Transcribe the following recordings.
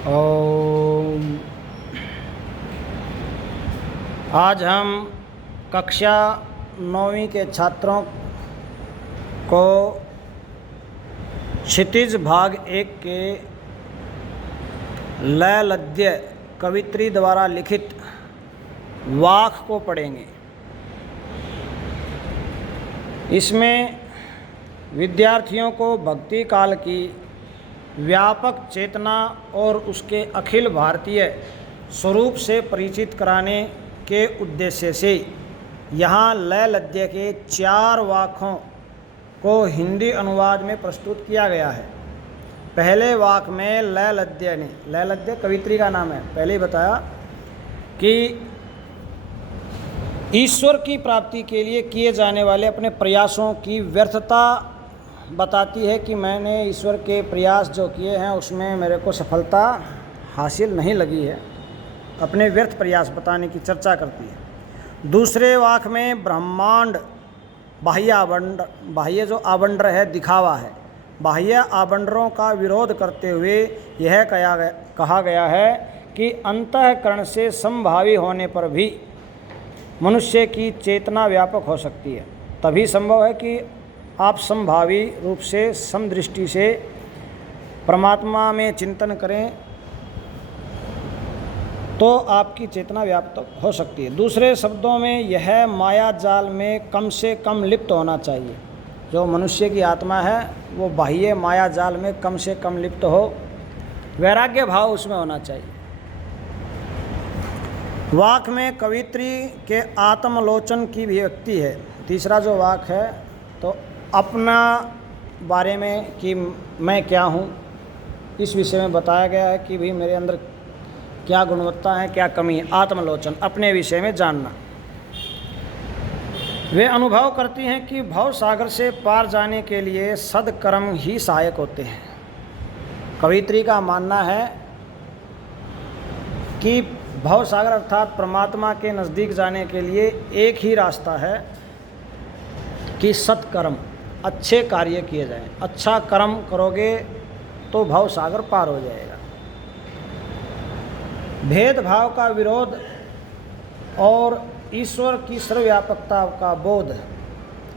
ओम। आज हम कक्षा 9वीं के छात्रों को क्षितिज भाग 1 के लय लद्य कवित्री द्वारा लिखित वाक को पढ़ेंगे। इसमें विद्यार्थियों को भक्ति काल की व्यापक चेतना और उसके अखिल भारतीय स्वरूप से परिचित कराने के उद्देश्य से यहाँ लय लद्य के 4 वाकों को हिंदी अनुवाद में प्रस्तुत किया गया है। पहले वाक में लय लद्य कवित्री का नाम है, पहले ही बताया कि ईश्वर की प्राप्ति के लिए किए जाने वाले अपने प्रयासों की व्यर्थता बताती है कि मैंने ईश्वर के प्रयास जो किए हैं उसमें मेरे को सफलता हासिल नहीं लगी है। अपने व्यर्थ प्रयास बताने की चर्चा करती है। दूसरे वाक में ब्रह्मांड बाह्य जो आबंडर है, दिखावा है, बाह्य आबंडरों का विरोध करते हुए यह कहा गया है कि अंतःकरण से समभावी होने पर भी मनुष्य की चेतना व्यापक हो सकती है। तभी संभव है कि आप समभावी रूप से समदृष्टि से परमात्मा में चिंतन करें तो आपकी चेतना व्यापक हो सकती है। दूसरे शब्दों में यह माया जाल में कम से कम लिप्त होना चाहिए। जो मनुष्य की आत्मा है वो बाह्य माया जाल में कम से कम लिप्त हो, वैराग्य भाव उसमें होना चाहिए। वाक में कवित्री के आत्मलोचन की अभिव्यक्ति है। तीसरा जो वाक है तो अपना बारे में कि मैं क्या हूँ, इस विषय में बताया गया है कि भाई मेरे अंदर क्या गुणवत्ता है, क्या कमी है। आत्मलोचन, अपने विषय में जानना। वे अनुभव करती हैं कि भव सागर से पार जाने के लिए सद्कर्म ही सहायक होते हैं। कवित्री का मानना है कि भव सागर अर्थात परमात्मा के नज़दीक जाने के लिए एक ही रास्ता है कि सत्कर्म, अच्छे कार्य किए जाएं। अच्छा कर्म करोगे तो भव सागर पार हो जाएगा। भेदभाव का विरोध और ईश्वर की सर्वव्यापकता का बोध,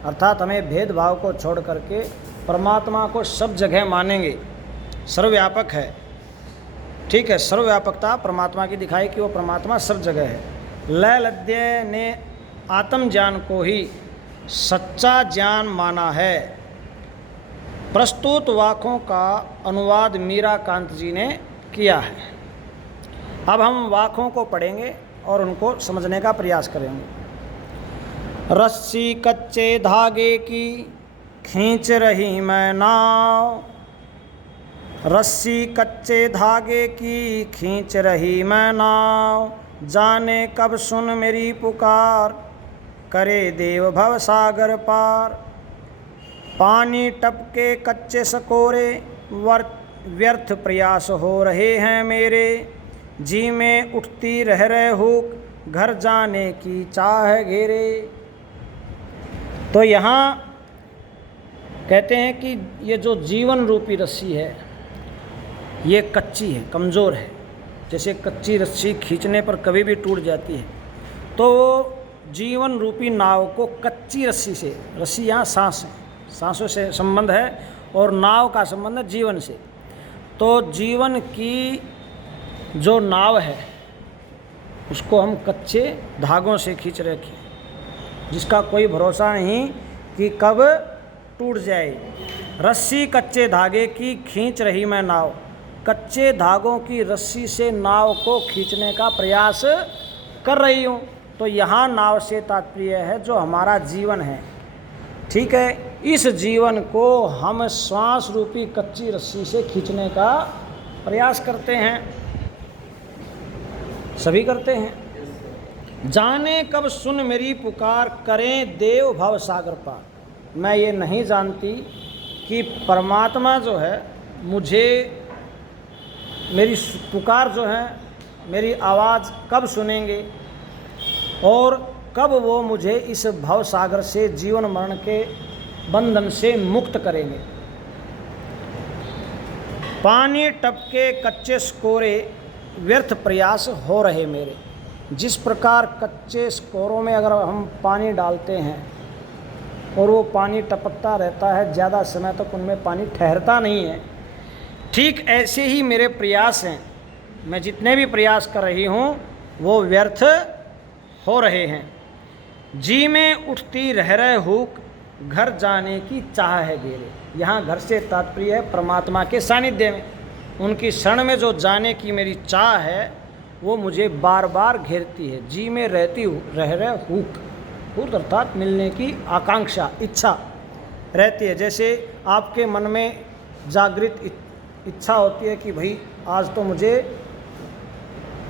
अर्थात हमें भेदभाव को छोड़ करके परमात्मा को सब जगह मानेंगे। सर्वव्यापक है, ठीक है, सर्वव्यापकता परमात्मा की दिखाई कि वो परमात्मा सब जगह है। लय लद्य ने आत्मज्ञान को ही सच्चा ज्ञान माना है। प्रस्तुत वाकों का अनुवाद मीराकांत जी ने किया है। अब हम वाकों को पढ़ेंगे और उनको समझने का प्रयास करेंगे। रस्सी कच्चे धागे की खींच रही मैं नाव, रस्सी कच्चे धागे की खींच रही मैं नाव, जाने कब सुन मेरी पुकार, करे देव भव सागर पार। पानी टपके कच्चे सकोरे, व्यर्थ प्रयास हो रहे हैं मेरे, जी में उठती रह रहे हुक, घर जाने की चाह घेरे। तो यहाँ कहते हैं कि ये जो जीवन रूपी रस्सी है ये कच्ची है, कमज़ोर है। जैसे कच्ची रस्सी खींचने पर कभी भी टूट जाती है, तो जीवन रूपी नाव को कच्ची रस्सी से, रस्सी यहाँ सांस है, सांसों से संबंध है और नाव का संबंध है जीवन से। तो जीवन की जो नाव है उसको हम कच्चे धागों से खींच रखे, जिसका कोई भरोसा नहीं कि कब टूट जाए। रस्सी कच्चे धागे की खींच रही मैं नाव, कच्चे धागों की रस्सी से नाव को खींचने का प्रयास कर रही हूँ। तो यहाँ नाव से तात्पर्य है जो हमारा जीवन है, ठीक है। इस जीवन को हम श्वास रूपी कच्ची रस्सी से खींचने का प्रयास करते हैं, सभी करते हैं। जाने कब सुन मेरी पुकार, करें देव भव सागर पार। मैं ये नहीं जानती कि परमात्मा जो है मुझे, मेरी पुकार जो है, मेरी आवाज़ कब सुनेंगे और कब वो मुझे इस भव सागर से, जीवन मरण के बंधन से मुक्त करेंगे। पानी टपके कच्चे स्कोरे व्यर्थ प्रयास हो रहे मेरे। जिस प्रकार कच्चे स्कोरों में अगर हम पानी डालते हैं और वो पानी टपकता रहता है, ज़्यादा समय तक उनमें पानी ठहरता नहीं है, ठीक ऐसे ही मेरे प्रयास हैं। मैं जितने भी प्रयास कर रही हूँ वो व्यर्थ हो रहे हैं। जी में उठती रह रहे हुक, घर जाने की चाह है गेरे। यहाँ घर से तात्पर्य है परमात्मा के सानिध्य में, उनकी शरण में जो जाने की मेरी चाह है वो मुझे बार बार घेरती है। जी में रहती रह रहे हुक, हुक अर्थात मिलने की आकांक्षा, इच्छा रहती है। जैसे आपके मन में जागृत इच्छा होती है कि भाई आज तो मुझे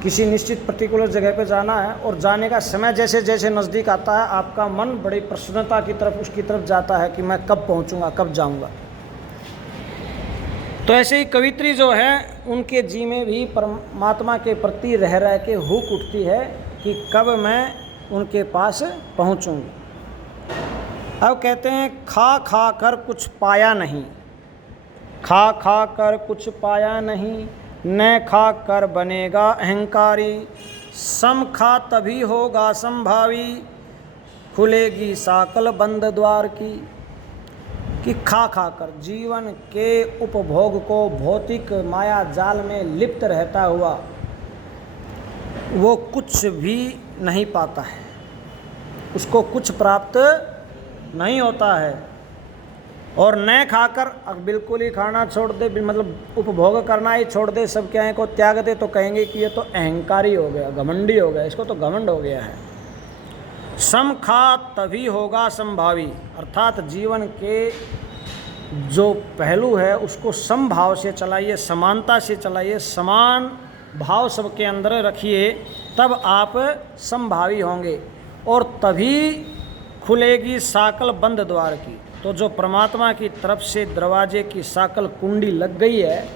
किसी निश्चित पर्टिकुलर जगह पे जाना है, और जाने का समय जैसे जैसे नज़दीक आता है आपका मन बड़ी प्रसन्नता की तरफ उसकी तरफ जाता है कि मैं कब पहुंचूंगा, कब जाऊंगा। तो ऐसे ही कवित्री जो है उनके जी में भी परमात्मा के प्रति रह रह के हुक उठती है कि कब मैं उनके पास पहुंचूंगी। अब कहते हैं खा खा कर कुछ पाया नहीं, खा खा कर कुछ पाया नहीं, न खा कर बनेगा अहंकारी, सम खा तभी होगा संभावी, खुलेगी साकल बंद द्वार की। कि खा खा कर जीवन के उपभोग को भौतिक माया जाल में लिप्त रहता हुआ वो कुछ भी नहीं पाता है, उसको कुछ प्राप्त नहीं होता है। और न खाकर बिल्कुल ही खाना छोड़ दे, मतलब उपभोग करना ही छोड़ दे, सब क्या को त्याग दे, तो कहेंगे कि ये तो अहंकारी हो गया, घमंडी हो गया, इसको तो घमंड हो गया है। सम खा तभी होगा संभावी, अर्थात जीवन के जो पहलू है उसको समभाव से चलाइए, समानता से चलाइए, समान भाव सबके अंदर रखिए, तब आप संभावी होंगे और तभी खुलेगी साकल बंद द्वार की। तो जो परमात्मा की तरफ से दरवाजे की साकल कुंडी लग गई है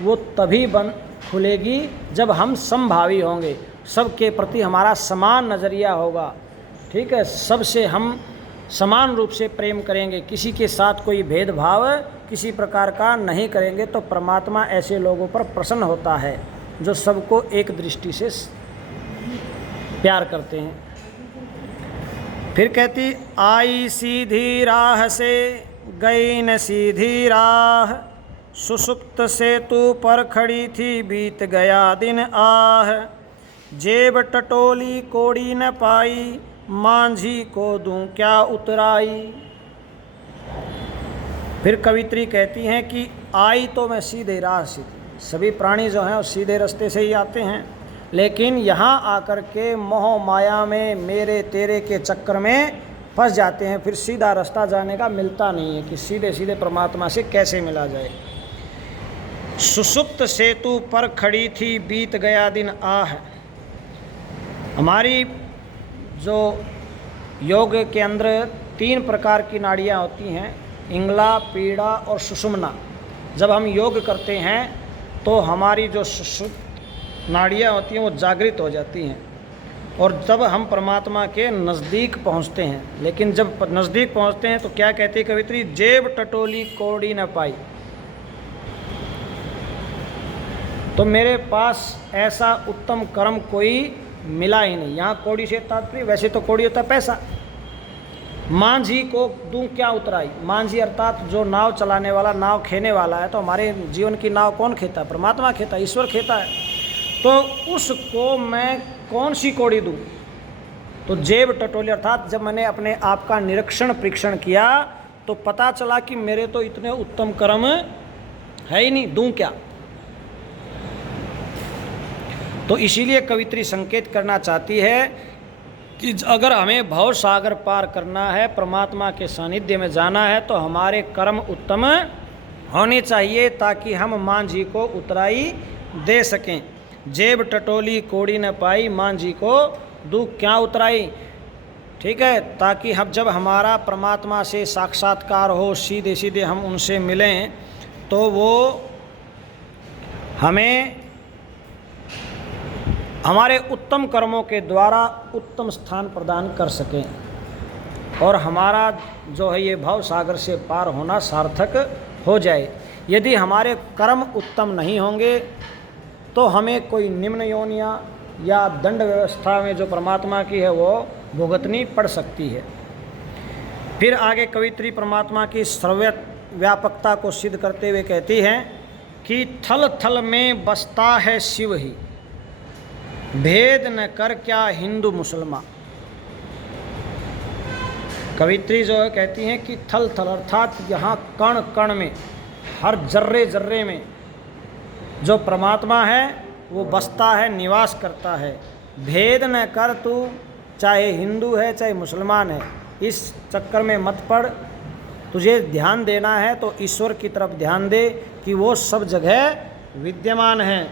वो तभी बंद खुलेगी जब हम समभावी होंगे, सबके प्रति हमारा समान नज़रिया होगा। ठीक है, सबसे हम समान रूप से प्रेम करेंगे, किसी के साथ कोई भेदभाव किसी प्रकार का नहीं करेंगे, तो परमात्मा ऐसे लोगों पर प्रसन्न होता है जो सबको एक दृष्टि से प्यार करते हैं। फिर कहती आई सीधी राह से गई न सीधी राह, सुषुप्त सेतु पर खड़ी थी बीत गया दिन आह, जेब टटोली कोड़ी न पाई, मांझी को दूं क्या उतराई। फिर कवित्री कहती हैं कि आई तो मैं सीधे राह से, सभी प्राणी जो हैं वो सीधे रास्ते से ही आते हैं, लेकिन यहाँ आकर के मोह माया में मेरे तेरे के चक्कर में फंस जाते हैं, फिर सीधा रास्ता जाने का मिलता नहीं है कि सीधे सीधे परमात्मा से कैसे मिला जाए। सुषुप्त सेतु पर खड़ी थी बीत गया दिन आह, हमारी जो योग के अंदर 3 प्रकार की नाड़ियाँ होती हैं, इंगला, पीड़ा और सुषुम्ना। जब हम योग करते हैं तो हमारी जो सुषुप्त नाड़ियाँ होती हैं वो जागृत हो जाती हैं, और जब हम परमात्मा के नज़दीक पहुँचते हैं, लेकिन जब नज़दीक पहुँचते हैं तो क्या कहती कवित्री, जेब टटोली कोड़ी न पाई। तो मेरे पास ऐसा उत्तम कर्म कोई मिला ही नहीं। यहाँ कोड़ी से तात्पर्य, वैसे तो कोड़ी होता है पैसा। मांझी को दूं क्या उतराई, मांझी अर्थात जो नाव चलाने वाला, नाव खेने वाला है। तो हमारे जीवन की नाव कौन खेता है? परमात्मा खेता है, ईश्वर खेता है। तो उसको मैं कौन सी कोड़ी दूं? तो जेब टटोली अर्थात जब मैंने अपने आप का निरीक्षण परीक्षण किया तो पता चला कि मेरे तो इतने उत्तम कर्म है ही नहीं, दूं क्या। तो इसीलिए कवित्री संकेत करना चाहती है कि अगर हमें भव सागर पार करना है, परमात्मा के सानिध्य में जाना है, तो हमारे कर्म उत्तम होने चाहिए ताकि हम मांझी को उतराई दे सकें। जेब टटोली कोड़ी न पाई, मांझी को दुख क्या उतराई। ठीक है, ताकि हम जब हमारा परमात्मा से साक्षात्कार हो, सीधे सीधे हम उनसे मिलें, तो वो हमें हमारे उत्तम कर्मों के द्वारा उत्तम स्थान प्रदान कर सकें और हमारा जो है ये भव सागर से पार होना सार्थक हो जाए। यदि हमारे कर्म उत्तम नहीं होंगे तो हमें कोई निम्न योनियाँ या दंड व्यवस्था में जो परमात्मा की है वो भुगतनी पड़ सकती है। फिर आगे कवित्री परमात्मा की सर्वव्यापकता को सिद्ध करते हुए कहती हैं कि थल थल में बसता है शिव ही, भेद न कर क्या हिंदू मुसलमान। कवित्री जो है कहती हैं कि थल थल अर्थात यहाँ कण कण में, हर जर्रे जर्रे में जो परमात्मा है वो बसता है, निवास करता है। भेद न कर, तू चाहे हिंदू है चाहे मुसलमान है, इस चक्कर में मत पड़। तुझे ध्यान देना है तो ईश्वर की तरफ ध्यान दे कि वो सब जगह विद्यमान है।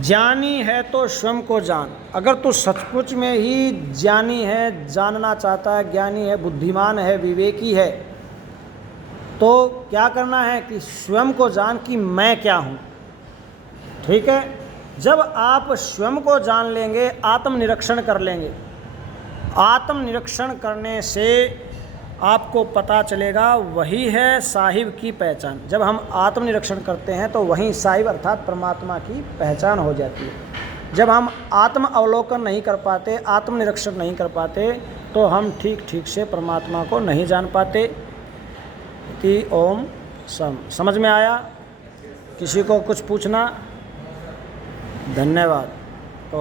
ज्ञानी है तो स्वयं को जान। अगर तू सचमुच में ही ज्ञानी है, जानना चाहता है, ज्ञानी है, बुद्धिमान है, विवेकी है, तो क्या करना है कि स्वयं को जान कि मैं क्या हूँ। ठीक है, जब आप स्वयं को जान लेंगे, आत्मनिरीक्षण कर लेंगे, आत्मनिरीक्षण करने से आपको पता चलेगा वही है साहिब की पहचान। जब हम आत्मनिरीक्षण करते हैं तो वही साहिब अर्थात परमात्मा की पहचान हो जाती है। जब हम आत्म अवलोकन नहीं कर पाते, आत्मनिरीक्षण नहीं कर पाते, तो हम ठीक से परमात्मा को नहीं जान पाते। कि ओम समझ में आया? किसी को कुछ पूछना? धन्यवाद। तो